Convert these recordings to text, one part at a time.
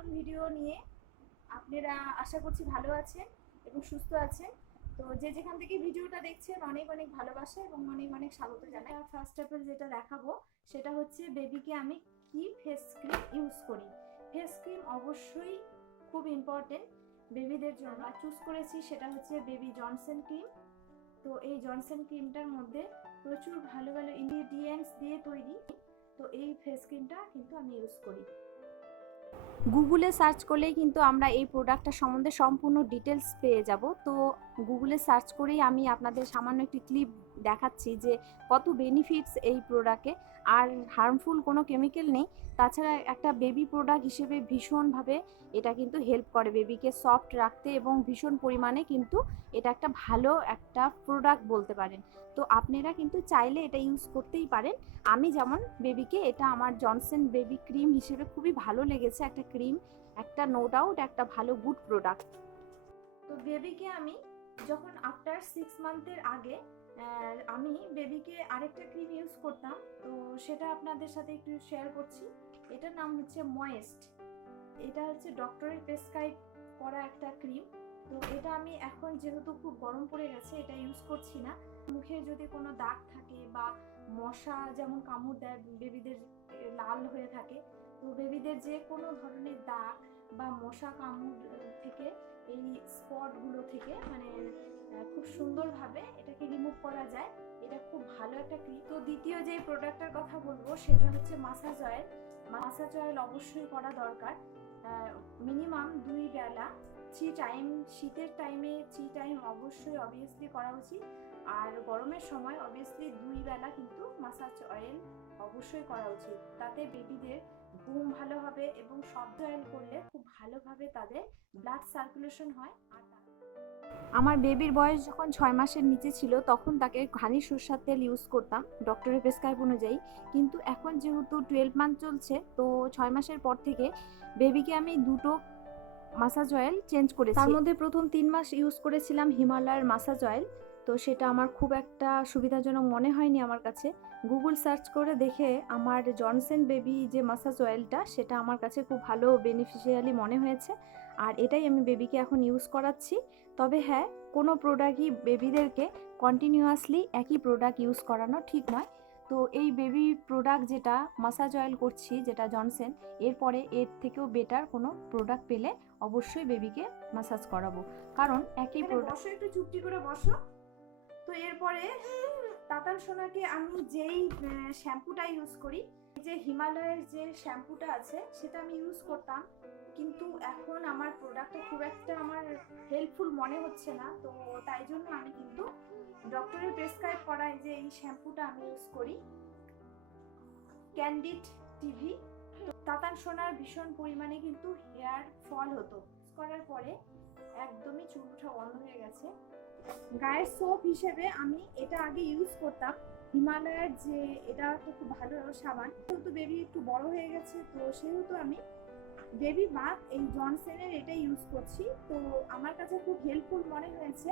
নতুন ভিডিও নিয়ে আপনারা আশা করছি ভালো আছেন এবং সুস্থ আছেন। তো যে যেখান থেকে ভিডিওটা দেখছেন, অনেক অনেক ভালোবাসা এবং অনেক অনেক স্বাগত জানাই। ফার্স্ট অল যেটা দেখাবো, সেটা হচ্ছে বেবিকে আমি কি ফেস ক্রিম ইউজ করি? ফেস ক্রিম অবশ্যই খুব ইম্পর্টেন্ট বেবিদের জন্য। চুজ করেছি সেটা হচ্ছে বেবি জনসন ক্রিম তো এই জনসন ক্রিমটার মধ্যে প্রচুর ভালো ভালো ইনগ্রিডিয়েন্টস দিয়ে তৈরি। তো এই ফেস ক্রিমটা কিন্তু আমি ইউজ করি। গুগলে সার্চ করলেই কিন্তু আমরা এই প্রোডাক্টটা সম্বন্ধে সম্পূর্ণ ডিটেলস পেয়ে যাব। তো গুগলে সার্চ করেই আমি আপনাদের সামান্য একটি ক্লিপ দেখাচ্ছি যে কত বেনিফিটস এই প্রোডাক্টে আর হার্মফুল কোনো কেমিক্যাল নেই। তাছাড়া একটা বেবি প্রোডাক্ট হিসেবে ভীষণভাবে এটা কিন্তু হেল্প করে বেবিকে সফট রাখতে এবং ভীষণ পরিমাণে কিন্তু এটা একটা ভালো একটা প্রোডাক্ট বলতে পারেন। তো আপনারা কিন্তু চাইলে এটা ইউজ করতেই পারেন। আমি যেমন বেবিকে এটা আমার জনসন বেবি ক্রিম হিসেবে খুবই ভালো লেগেছে একটা ক্রিম একটা নো ডাউট একটা ভালো গুড প্রোডাক্ট তো বেবিকে আমি যখন আফটার সিক্স মান্থের আগে আমি বেবিকে আরেকটা ক্রিম ইউজ করতাম, তো সেটা আপনাদের সাথে একটু শেয়ার করছি। এটার নাম হচ্ছে ময়েস্ট এটা হচ্ছে ডক্টরের প্রেসক্রাইব করা একটা ক্রিম তো এটা আমি এখন যেহেতু খুব গরম পড়ে গেছে, এটা ইউজ করছি না। মুখে যদি কোনো দাগ থাকে বা মশা যেমন কামড় দেয় বেবিদের লাল হয়ে থাকে, তো বেবিদের যে কোনো ধরনের দাগ বা মশা কামড় থেকে এই স্পটগুলো থেকে মানে খুব সুন্দরভাবে এটাকে রিমুভ করা যায়। এটা খুব ভালো একটা ক্রিম তো দ্বিতীয় যে প্রোডাক্টটার কথা বলব, সেটা হচ্ছে মাসাজ অয়েল মাসাজ অয়েল অবশ্যই করা দরকার। মিনিমাম দুই বেলা। থ্রি টাইম শীতের টাইমে থ্রি টাইম অবশ্যই অবভিয়াসলি করা উচিত। আর গরমের সময় অবভিয়াসলি দুই বেলা কিন্তু মাসাজ অয়েল অবশ্যই করা উচিত। তাতে বেবিদের ঘুম ভালো হবে এবং শব্দ অয়েল করলে খুব ভালোভাবে তাদের ব্লাড সার্কুলেশন হয় আর আমার বেবির বয়স যখন ছয় মাসের নিচে ছিল তখন তাকে ঘানি সরষার তেল ইউজ করতাম ডক্টরের প্রেসক্রাইব অনুযায়ী। কিন্তু এখন যেহেতু টুয়েলভ মান্থ চলছে তো ছয় মাসের পর থেকে বেবিকে আমি দুটো মাসাজ অয়েল চেঞ্জ করেছি। তার মধ্যে প্রথম তিন মাস ইউজ করেছিলাম হিমালয়ের মাসাজ অয়েল তো সেটা আমার খুব একটা সুবিধাজনক মনে হয়নি আমার কাছে। গুগল সার্চ করে দেখে আমার জনসেন বেবি যে মাসাজ অয়েলটা সেটা আমার কাছে খুব ভালো বেনিফিশিয়ালি মনে হয়েছে। আর এটাই আমি বেবিকে এখন ইউজ করাচ্ছি। তবে হ্যাঁ কোনো প্রোডাক্টই বেবিদেরকে কন্টিনিউয়াসলি একই প্রোডাক্ট ইউজ করানো ঠিক নয়। তো এই বেবি প্রোডাক্ট যেটা মাসাজ অয়েল করছি যেটা জনসেন এরপরে এর থেকেও বেটার কোনো প্রোডাক্ট পেলে অবশ্যই বেবিকে মাসাজ করাবো। কারণ একই প্রোডাক্ট একটু চুপটি করে বসো। তো এরপরে তাতান সোনাকে আমি যেই শ্যাম্পুটা ইউজ করি যে হিমালয়ের যে শ্যাম্পুটা আছে, সেটা আমি ইউজ করতাম। কিন্তু এখন আমার প্রোডাক্টটা খুব একটা আমার হেল্পফুল মনে হচ্ছে না। তো তাই জন্য আমি কিন্তু ডক্টরের প্রেসক্রাইব করা এই যে এই শ্যাম্পুটা আমি ইউজ করি। ক্যান্ডিড টিভি তাতান সোনার ভীষণ পরিমাণে কিন্তু হেয়ার ফল হতো। করার পরে একদমই চুল ওঠা বন্ধ হয়ে গেছে। গায়ের সোপ হিসেবে আমি এটা আগে ইউজ করতাম। হিমালয়ের যে, এটা তো খুব ভালো সাবান। যেহেতু বেবি একটু বড় হয়ে গেছে, তো সেহেতু আমি বেবি বাথ এই জনসেনের এটা ইউজ করছি। তো আমার কাছে খুব হেল্পফুল মনে হয়েছে।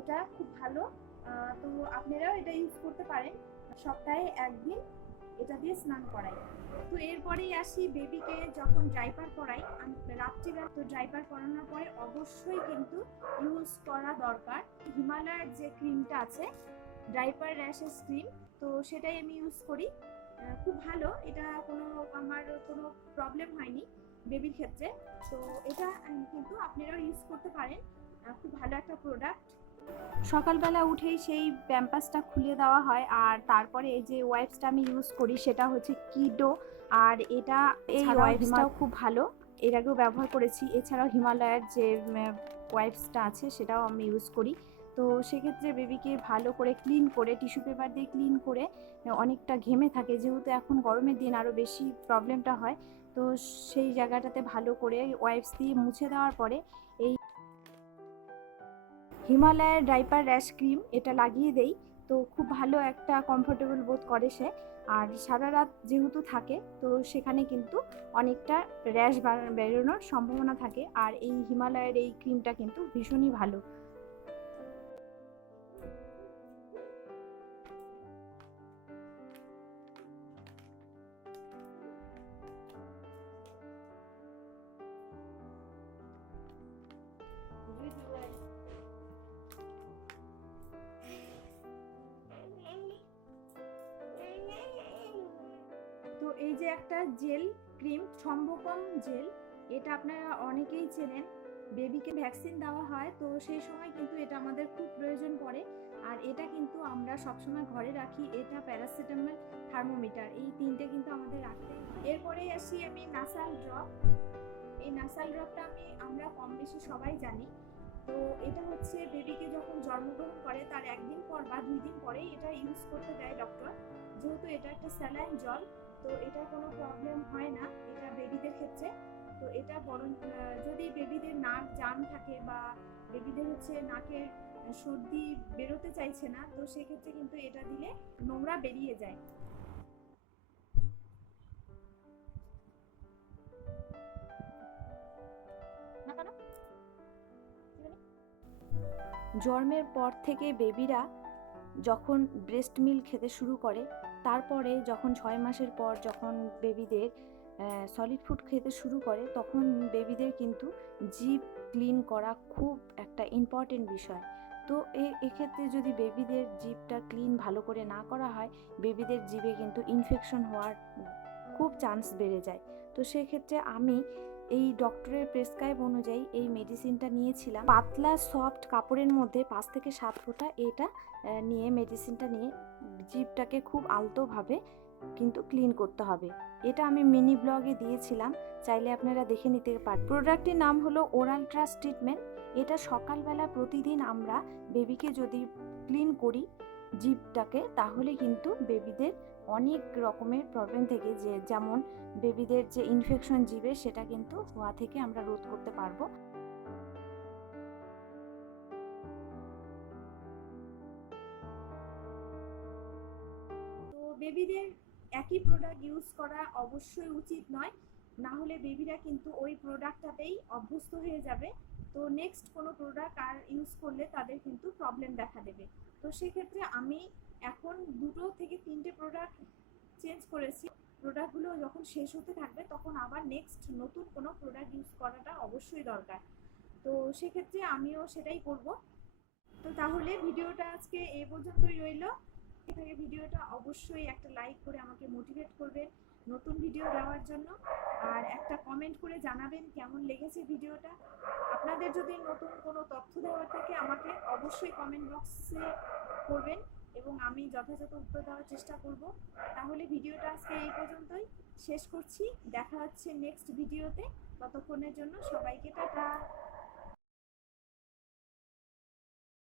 এটা খুব ভালো। তো আপনারাও এটা ইউজ করতে পারেন। সপ্তাহে একদিন এটা দিয়ে স্নান করাই। তো এরপরেই আসি বেবিকে যখন ড্রাইপার আমি রাত্রিবেলা তো ড্রাইপার করানোর পরে অবশ্যই কিন্তু ইউজ করা দরকার। হিমালয়ের যে ক্রিমটা আছে ড্রাইপার র্যাশেস ক্রিম তো সেটাই আমি ইউজ করি। খুব ভালো, এটা কোনো আমার কোনো প্রবলেম হয়নি বেবির ক্ষেত্রে। তো এটা কিন্তু আপনারাও ইউজ করতে পারেন। খুব ভালো একটা প্রোডাক্ট সকালবেলা উঠেই সেই প্যাম্পাসটা খুলে দেওয়া হয় আর তারপরে এই যে ওয়াইপসটা আমি ইউজ করি সেটা হচ্ছে কিডো আর এটা এই ওয়াইপসটাও খুব ভালো। এর আগেও ব্যবহার করেছি। এছাড়াও হিমালয়ের যে ওয়াইপসটা আছে সেটাও আমি ইউজ করি। তো সেক্ষেত্রে বেবিকে ভালো করে ক্লিন করে টিস্যু পেপার দিয়ে ক্লিন করে অনেকটা ঘেমে থাকে। যেহেতু এখন গরমের দিন আরও বেশি প্রবলেমটা হয়। তো সেই জায়গাটাতে ভালো করে ওয়াইপস দিয়ে মুছে দেওয়ার পরে এই হিমালয়ের ডাইপার র্যাশ ক্রিম এটা লাগিয়ে দেই, তো খুব ভালো একটা কমফোর্টেবল বোধ করে সে। আর সারা রাত যেহেতু থাকে, তো সেখানে কিন্তু অনেকটা র্যাশ বেরোনোর সম্ভাবনা থাকে। আর এই হিমালয়ের এই ক্রিমটা কিন্তু ভীষণই ভালো। এই যে একটা জেল, ক্রিম সম্ভবম জেল, এটা আপনারা অনেকেই চেনেন। বেবিকে ভ্যাকসিন দেওয়া হয়, তো সেই সময় কিন্তু এটা আমাদের খুব প্রয়োজন পড়ে। আর এটা কিন্তু আমরা সবসময় ঘরে রাখি, এটা প্যারাসিটামল থার্মোমিটার, এই তিনটে কিন্তু আমাদের রাখতে। এরপরেই আসি আমি নাসাল ড্রপ এই নাসাল ড্রপটা আমি, আমরা কম বেশি সবাই জানি। তো এটা হচ্ছে বেবিকে যখন জন্মগ্রহণ করে, তার একদিন পর বা দুই দিন পরে এটা ইউজ করতে দেয় ডক্টর যেহেতু এটা একটা স্যালাইন জল তো এটা কোনো প্রবলেম হয় না এটা বেবিদের ক্ষেত্রে। তো এটা বরং যদি বেবিদের নাক জাম থাকে বা বেবিদের হচ্ছে নাকের সর্দি বেরোতে চাইছে না তো সেক্ষেত্রে কিন্তু এটা দিলে নোংরা বেরিয়ে যায়। জন্মের পর থেকে বেবিরা যখন ব্রেস্ট মিল খেতে শুরু করে তারপরে যখন ছয় মাসের পর যখন বেবিদের সলিড ফুড খেতে শুরু করে, তখন বেবিদের কিন্তু জিভ ক্লিন করা খুব একটা ইম্পর্টেন্ট বিষয়। তো এক্ষেত্রে যদি বেবিদের জিভটা ক্লিন ভালো করে না করা হয় বেবিদের জিভে কিন্তু ইনফেকশন হওয়ার খুব চান্স বেড়ে যায়। তো সেক্ষেত্রে আমি এই ডক্টরের প্রেসক্রাইব অনুযায়ী এই মেডিসিনটা নিয়েছিলাম। পাতলা সফট কাপড়ের মধ্যে পাঁচ থেকে সাত ফোঁটা এটা নিয়ে মেডিসিনটা নিয়ে জিপটাকে খুব আলতোভাবে কিন্তু ক্লিন করতে হবে। এটা আমি মিনি ব্লগে দিয়েছিলাম, চাইলে আপনারা দেখে নিতে পারেন প্রোডাক্টটির নাম হলো ওরাল ট্রাস্ট ট্রিটমেন্ট এটা সকালবেলা প্রতিদিন আমরা বেবিকে যদি ক্লিন করি জিভটাকে তাহলে কিন্তু বেবিদের অনেক রকমের প্রবলেম থেকে যে, যেমন বেবিদের যে ইনফেকশন জিভে সেটা কিন্তু হওয়া থেকে আমরা রোধ করতে পারব। তো বেবিদের একই প্রোডাক্ট ইউজ করা অবশ্যই উচিত নয়। না হলে বেবিরা কিন্তু ওই প্রোডাক্টটাতেই অভ্যস্ত হয়ে যাবে। তো নেক্সট কোনো প্রোডাক্ট আর ইউজ করলে তাদের কিন্তু প্রবলেম দেখা দেবে। তো সেক্ষেত্রে আমি এখন দুটো থেকে তিনটে প্রোডাক্ট চেঞ্জ করেছি। প্রোডাক্টগুলো যখন শেষ হতে থাকবে, তখন আবার নেক্সট নতুন কোনো প্রোডাক্ট ইউজ করাটা অবশ্যই দরকার। তো সেক্ষেত্রে আমিও সেটাই করব। তো তাহলে ভিডিওটা আজকে এ পর্যন্তই রইল। থেকে ভিডিওটা অবশ্যই একটা লাইক করে আমাকে মোটিভেট করবেন। নতুন ভিডিও দেওয়ার জন্য। আর একটা কমেন্ট করে জানাবেন কেমন লেগেছে ভিডিওটা আপনাদের যদি নতুন কোনো তথ্য দেওয়ার থাকে, আমাকে অবশ্যই কমেন্ট বক্সে করবেন এবং আমি যথাযথ উত্তর দেওয়ার চেষ্টা করব। তাহলে ভিডিওটা আজকে এই পর্যন্তই। শেষ করছি। দেখা হচ্ছে নেক্সট ভিডিওতে ততক্ষণের জন্য সবাইকে টাটা।